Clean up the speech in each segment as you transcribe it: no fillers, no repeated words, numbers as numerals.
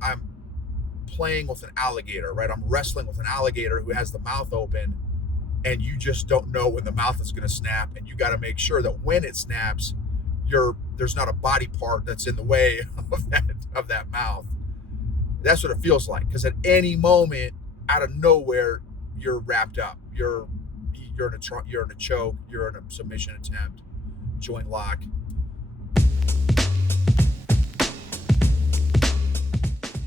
I'm playing with an alligator, right? I'm wrestling with an alligator who has the mouth open, and you just don't know when the mouth is going to snap, and you got to make sure that when it snaps, there's not a body part that's in the way of that mouth. That's what it feels like, because at any moment, out of nowhere, you're wrapped up. You're in a choke. You're in a submission attempt, joint lock.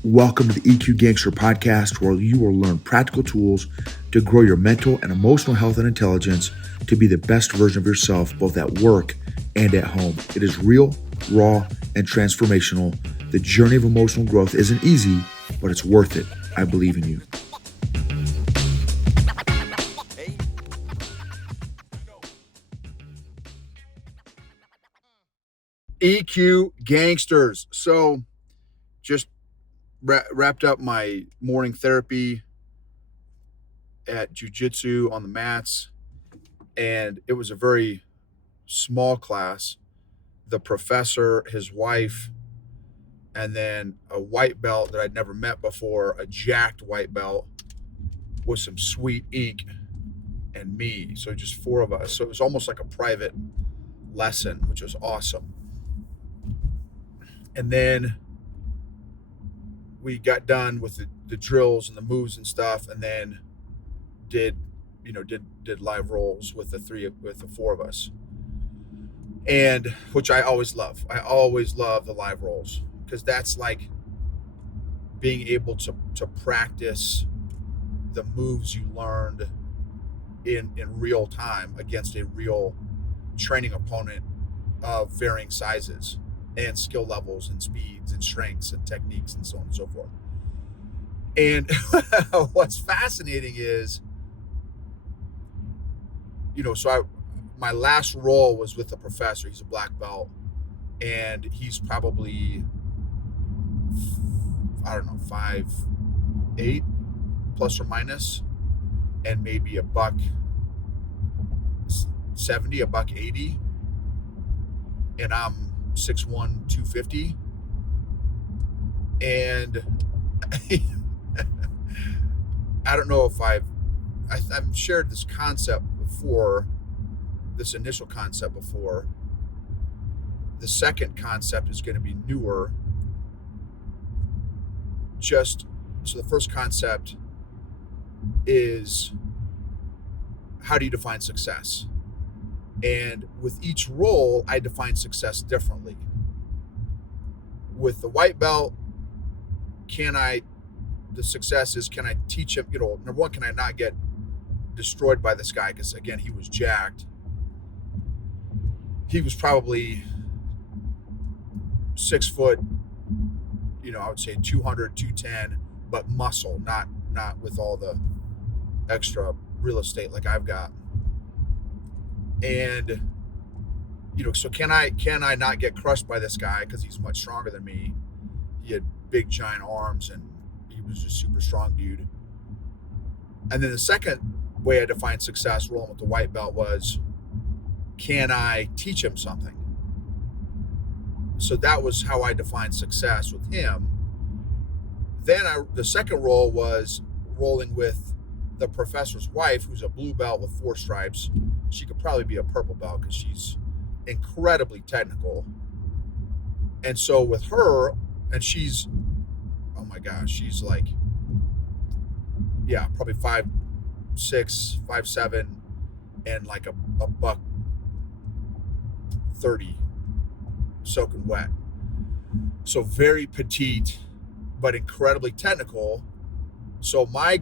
Welcome to the EQ Gangster podcast, where you will learn practical tools to grow your mental and emotional health and intelligence to be the best version of yourself, both at work and at home. It is real, raw, and transformational. The journey of emotional growth isn't easy, but it's worth it. I believe in you. EQ Gangsters. So, just wrapped up my morning therapy at jiu-jitsu on the mats, and it was a very small class. The professor, his wife, and then a white belt that I'd never met before, a jacked white belt with some sweet ink, and me. So just four of us. So it was almost like a private lesson, which was awesome. And then we got done with the drills and the moves and stuff, and then did live rolls with the four of us, and which I always love. I always love the live rolls, because that's like being able to practice the moves you learned in real time against a real training opponent of varying sizes and skill levels and speeds and strengths and techniques and so on and so forth. And what's fascinating is, my last roll was with the professor. He's a black belt, and he's probably, I don't know, 5'8", plus or minus, and maybe $170, $180, and I'm 6'1", 250, and I don't know if I've shared this concept before, this initial concept before. The second concept is going to be newer. So the first concept is, how do you define success? And with each role, I define success differently. With the white belt, the success is, can I teach him, number one, can I not get destroyed by this guy? Because again, he was jacked. He was probably 6 foot, I would say 200, 210, but muscle, not with all the extra real estate like I've got. And, so can I not get crushed by this guy because he's much stronger than me? He had big giant arms, and he was just super strong dude. And then the second way I defined success rolling with the white belt was, can I teach him something? So that was how I defined success with him. Then the second roll was rolling with the professor's wife, who's a blue belt with 4 stripes. She could probably be a purple belt because she's incredibly technical. And so with her, and she's, oh my gosh, she's like, probably 5'6", 5'7", and like a $130 soaking wet. So very petite, but incredibly technical. So the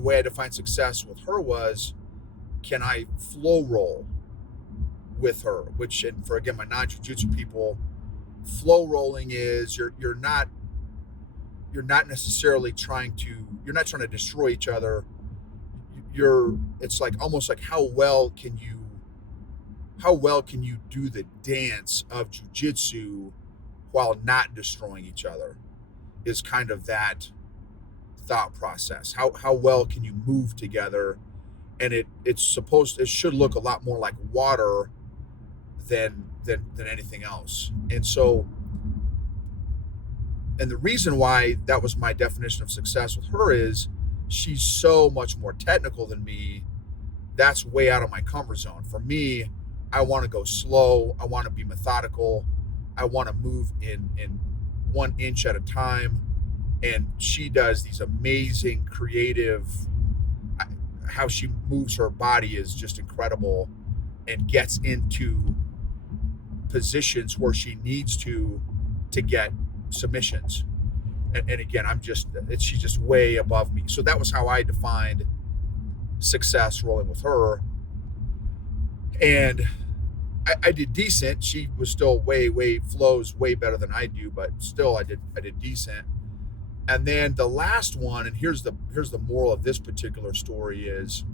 way I defined success with her was, can I flow roll with her? Which, and for again, my non-jiu-jitsu people, flow rolling is you're not necessarily trying to destroy each other. It's like almost like how well can you do the dance of jiu-jitsu while not destroying each other, is kind of that thought process. How well can you move together? And it should look a lot more like water than anything else. And so And the reason why that was my definition of success with her is she's so much more technical than me. That's way out of my comfort zone. For me, I want to go slow. I want to be methodical. I want to move in 1 inch at a time. And she does these amazing creative, how she moves her body is just incredible, and gets into positions where she needs to get submissions. And again, she's just way above me. So that was how I defined success rolling with her. And I did decent. She was still flows way better than I do, but still I did decent. And then the last one, and here's the moral of this particular story is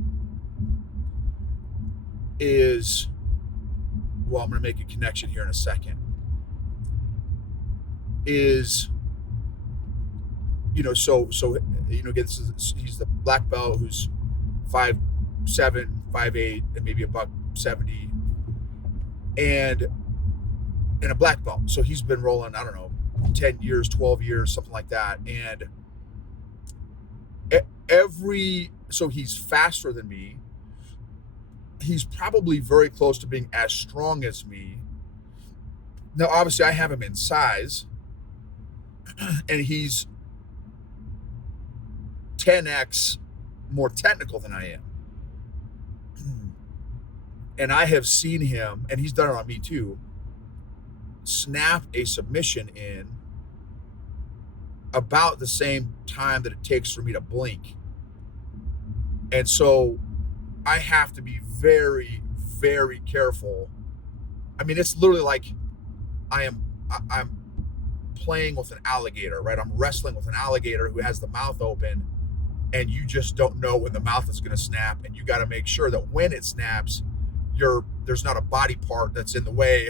well, I'm going to make a connection here in a second. Is, so again, he's the black belt who's 5'7", 5'8", and maybe $170, and a black belt. So he's been rolling, I don't know, 10 years, 12 years, something like that. And so he's faster than me. He's probably very close to being as strong as me. Now, obviously, I have him in size, and he's 10x more technical than I am. And I have seen him, and he's done it on me too, snap a submission in about the same time that it takes for me to blink. And so I have to be very, very careful. I mean, it's literally like I'm playing with an alligator, right? I'm wrestling with an alligator who has the mouth open, and you just don't know when the mouth is going to snap, and you got to make sure that when it snaps, there's not a body part that's in the way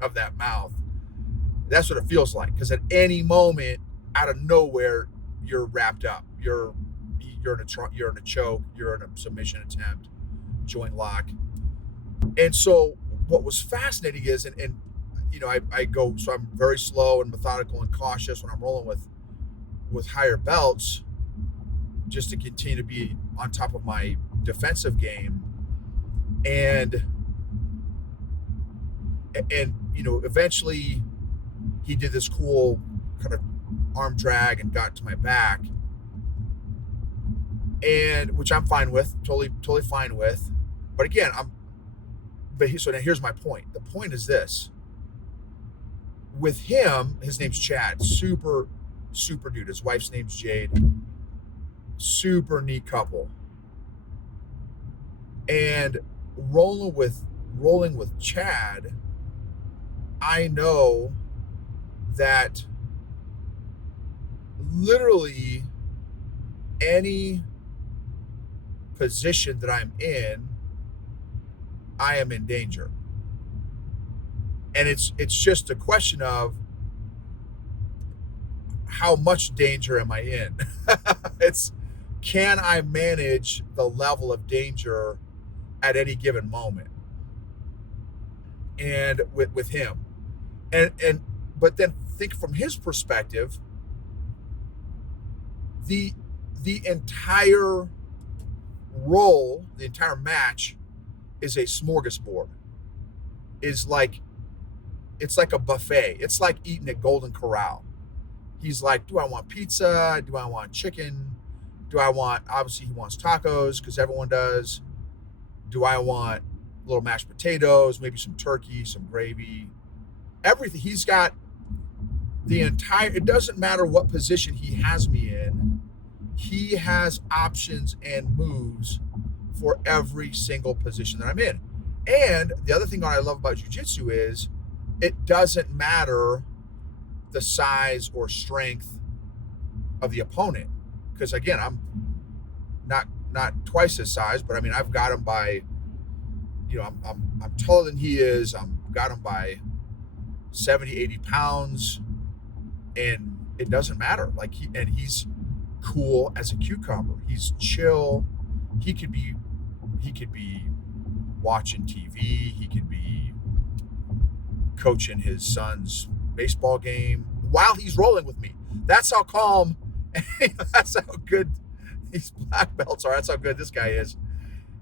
of that mouth. That's what it feels like, because at any moment, out of nowhere, you're wrapped up. You're in a choke. You're in a submission attempt, joint lock. And so, what was fascinating is, and I go. So I'm very slow and methodical and cautious when I'm rolling with higher belts, just to continue to be on top of my defensive game. And eventually he did this cool kind of arm drag and got to my back, and which I'm fine with, totally fine with. But again, so now here's my point. The point is this: with him, his name's Chad, super dude. His wife's name's Jade. Super neat couple. And rolling with Chad, I know that literally any position that I'm in, I am in danger. And it's just a question of how much danger am I in? Can I manage the level of danger at any given moment? And with him, but then think from his perspective, the entire role, the entire match is a smorgasbord. It's like a buffet. It's like eating at Golden Corral. He's like, do I want pizza? Do I want chicken? Obviously he wants tacos because everyone does. Do I want little mashed potatoes, maybe some turkey, some gravy, everything? He's got it doesn't matter what position he has me in. He has options and moves for every single position that I'm in. And the other thing that I love about jiu-jitsu is it doesn't matter the size or strength of the opponent. Because again, I'm not twice his size, but I mean, I've got him by, I'm taller than he is. Got him by 70, 80 pounds, and it doesn't matter. He's cool as a cucumber. He's chill. He could be watching TV. He could be coaching his son's baseball game, while he's rolling with me. That's how calm, that's how good these black belts are. That's how good this guy is.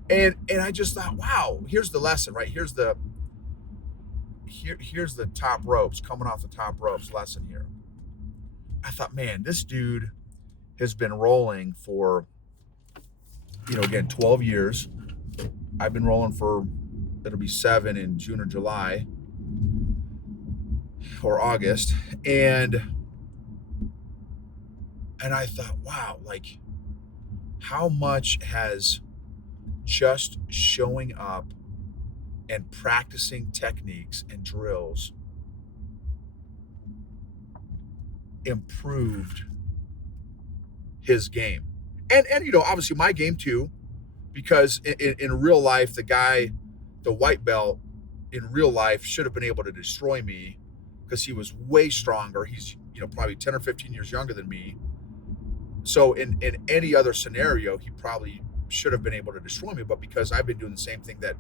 And I just thought, wow, here's the lesson, right? Here's the top ropes, coming off the top ropes lesson here. I thought, man, this dude has been rolling for, again, 12 years. I've been rolling for, it'll be 7 in June or July or August. And I thought, wow, like, how much has just showing up and practicing techniques and drills improved his game. And obviously my game too, because in real life, the white belt in real life should have been able to destroy me because he was way stronger. He's, probably 10 or 15 years younger than me. So in any other scenario, he probably should have been able to destroy me. But because I've been doing the same thing that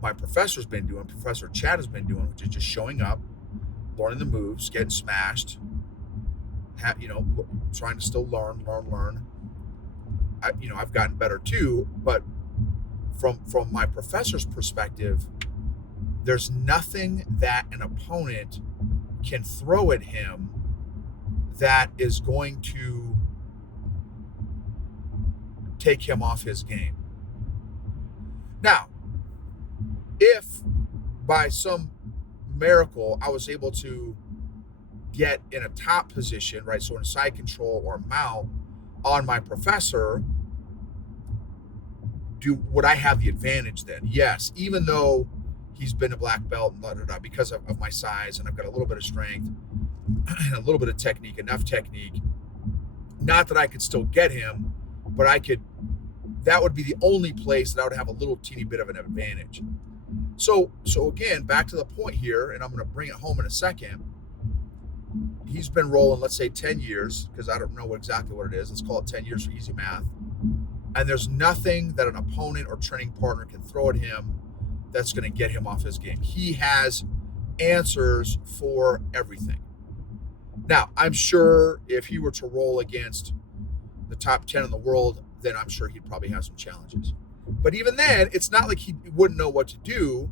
my professor's been doing, Professor Chad has been doing, which is just showing up, learning the moves, getting smashed, trying to still learn. I've gotten better too, but from my professor's perspective, there's nothing that an opponent can throw at him that is going to take him off his game. Now, if by some miracle I was able to get in a top position, right, so in side control or mount on my professor, would I have the advantage then? Yes, even though he's been a black belt and blah, blah, blah, because of my size, and I've got a little bit of strength and a little bit of technique, enough technique. Not that I could still get him, but that would be the only place that I would have a little teeny bit of an advantage. So again, back to the point here, and I'm going to bring it home in a second. He's been rolling, let's say 10 years, because I don't know exactly what it is. Let's call it 10 years for easy math. And there's nothing that an opponent or training partner can throw at him that's going to get him off his game. He has answers for everything. Now, I'm sure if he were to roll against the top 10 in the world, then I'm sure he'd probably have some challenges. But even then, it's not like he wouldn't know what to do.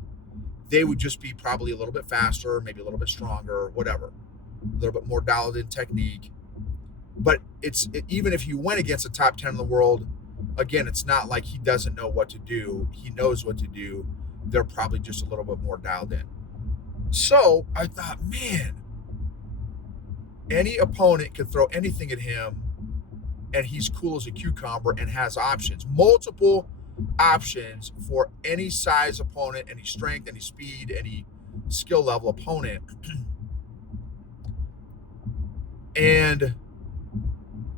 They would just be probably a little bit faster, maybe a little bit stronger, whatever. A little bit more dialed in technique. But even if you went against a top 10 in the world, again, it's not like he doesn't know what to do. He knows what to do. They're probably just a little bit more dialed in. So I thought, man, any opponent can throw anything at him, and he's cool as a cucumber and has options, multiple options for any size opponent, any strength, any speed, any skill level opponent. And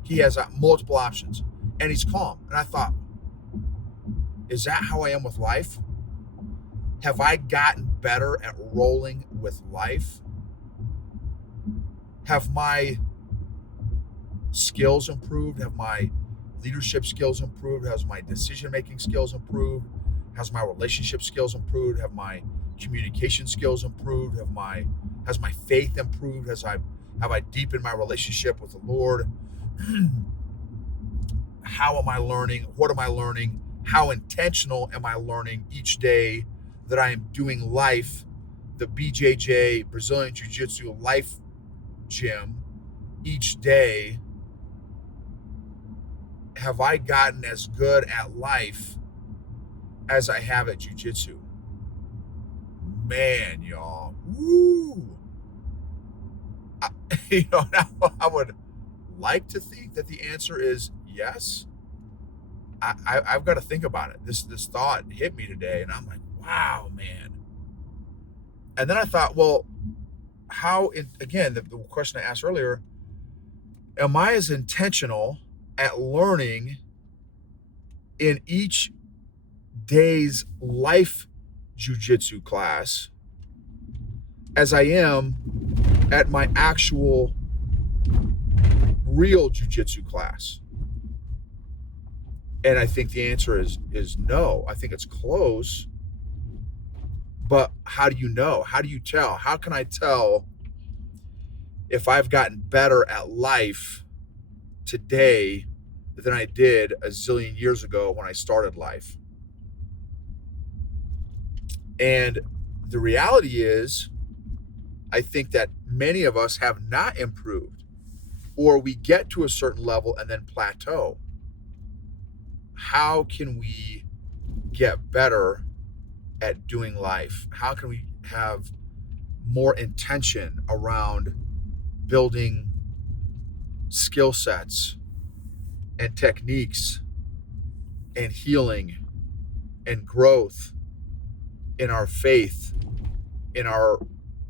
he has multiple options, and he's calm. And I thought, is that how I am with life? Have I gotten better at rolling with life? Have my skills improved? Have my leadership skills improved? Has my decision-making skills improved? Has my relationship skills improved? Have my communication skills improved? Has my faith improved? Have I deepened my relationship with the Lord? How am I learning? What am I learning? How intentional am I learning each day that I am doing life, the BJJ, Brazilian Jiu-Jitsu life gym each day? Have I gotten as good at life as I have at jiu-jitsu? Man, y'all. Woo! I would like to think that the answer is yes. I've got to think about it. This thought hit me today, and I'm like, wow, man. And then I thought, well, again, the question I asked earlier, am I as intentional at learning in each day's life jiu-jitsu class as I am at my actual real jiu-jitsu class? And I think the answer is no. I think it's close. But how do you know? How do you tell? How can I tell if I've gotten better at life today than I did a zillion years ago when I started life. And the reality is, I think that many of us have not improved, or we get to a certain level and then plateau. How can we get better at doing life? How can we have more intention around building skill sets and techniques and healing and growth in our faith, in our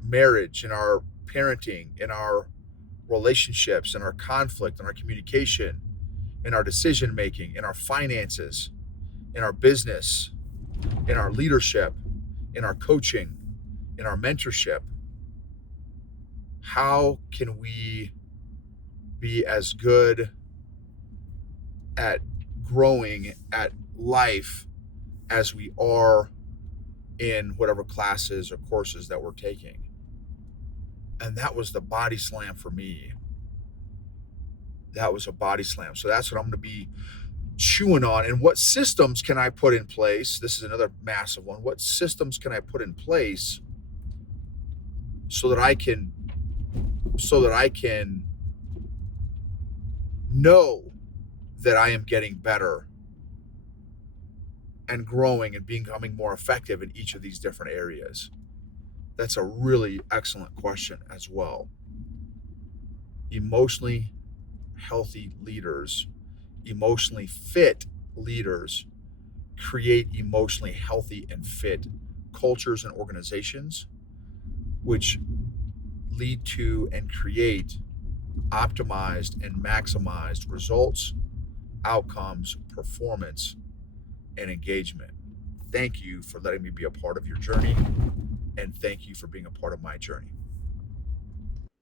marriage, in our parenting, in our relationships, in our conflict, in our communication, in our decision making, in our finances, in our business, in our leadership, in our coaching, in our mentorship? How can we be as good at growing at life as we are in whatever classes or courses that we're taking? And that was the body slam for me. That was a body slam. So that's what I'm going to be chewing on. And what systems can I put in place? This is another massive one. What systems can I put in place so that I can know that I am getting better and growing and becoming more effective in each of these different areas? That's a really excellent question as well. Emotionally healthy leaders, emotionally fit leaders create emotionally healthy and fit cultures and organizations, which lead to and create optimized and maximized results, outcomes, performance, and engagement. Thank you for letting me be a part of your journey, and thank you for being a part of my journey.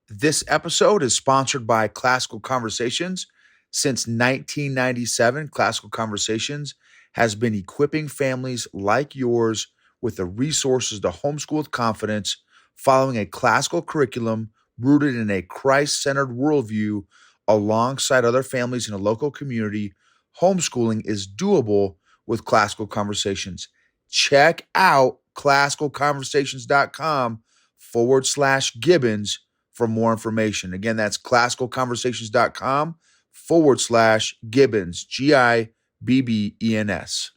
This episode is sponsored by Classical Conversations. Since 1997, Classical Conversations has been equipping families like yours with the resources to homeschool with confidence, following a classical curriculum rooted in a Christ centered worldview alongside other families in a local community. Homeschooling is doable with Classical Conversations. Check out classicalconversations.com/Gibbons for more information. Again, that's classicalconversations.com/Gibbons, Gibbens.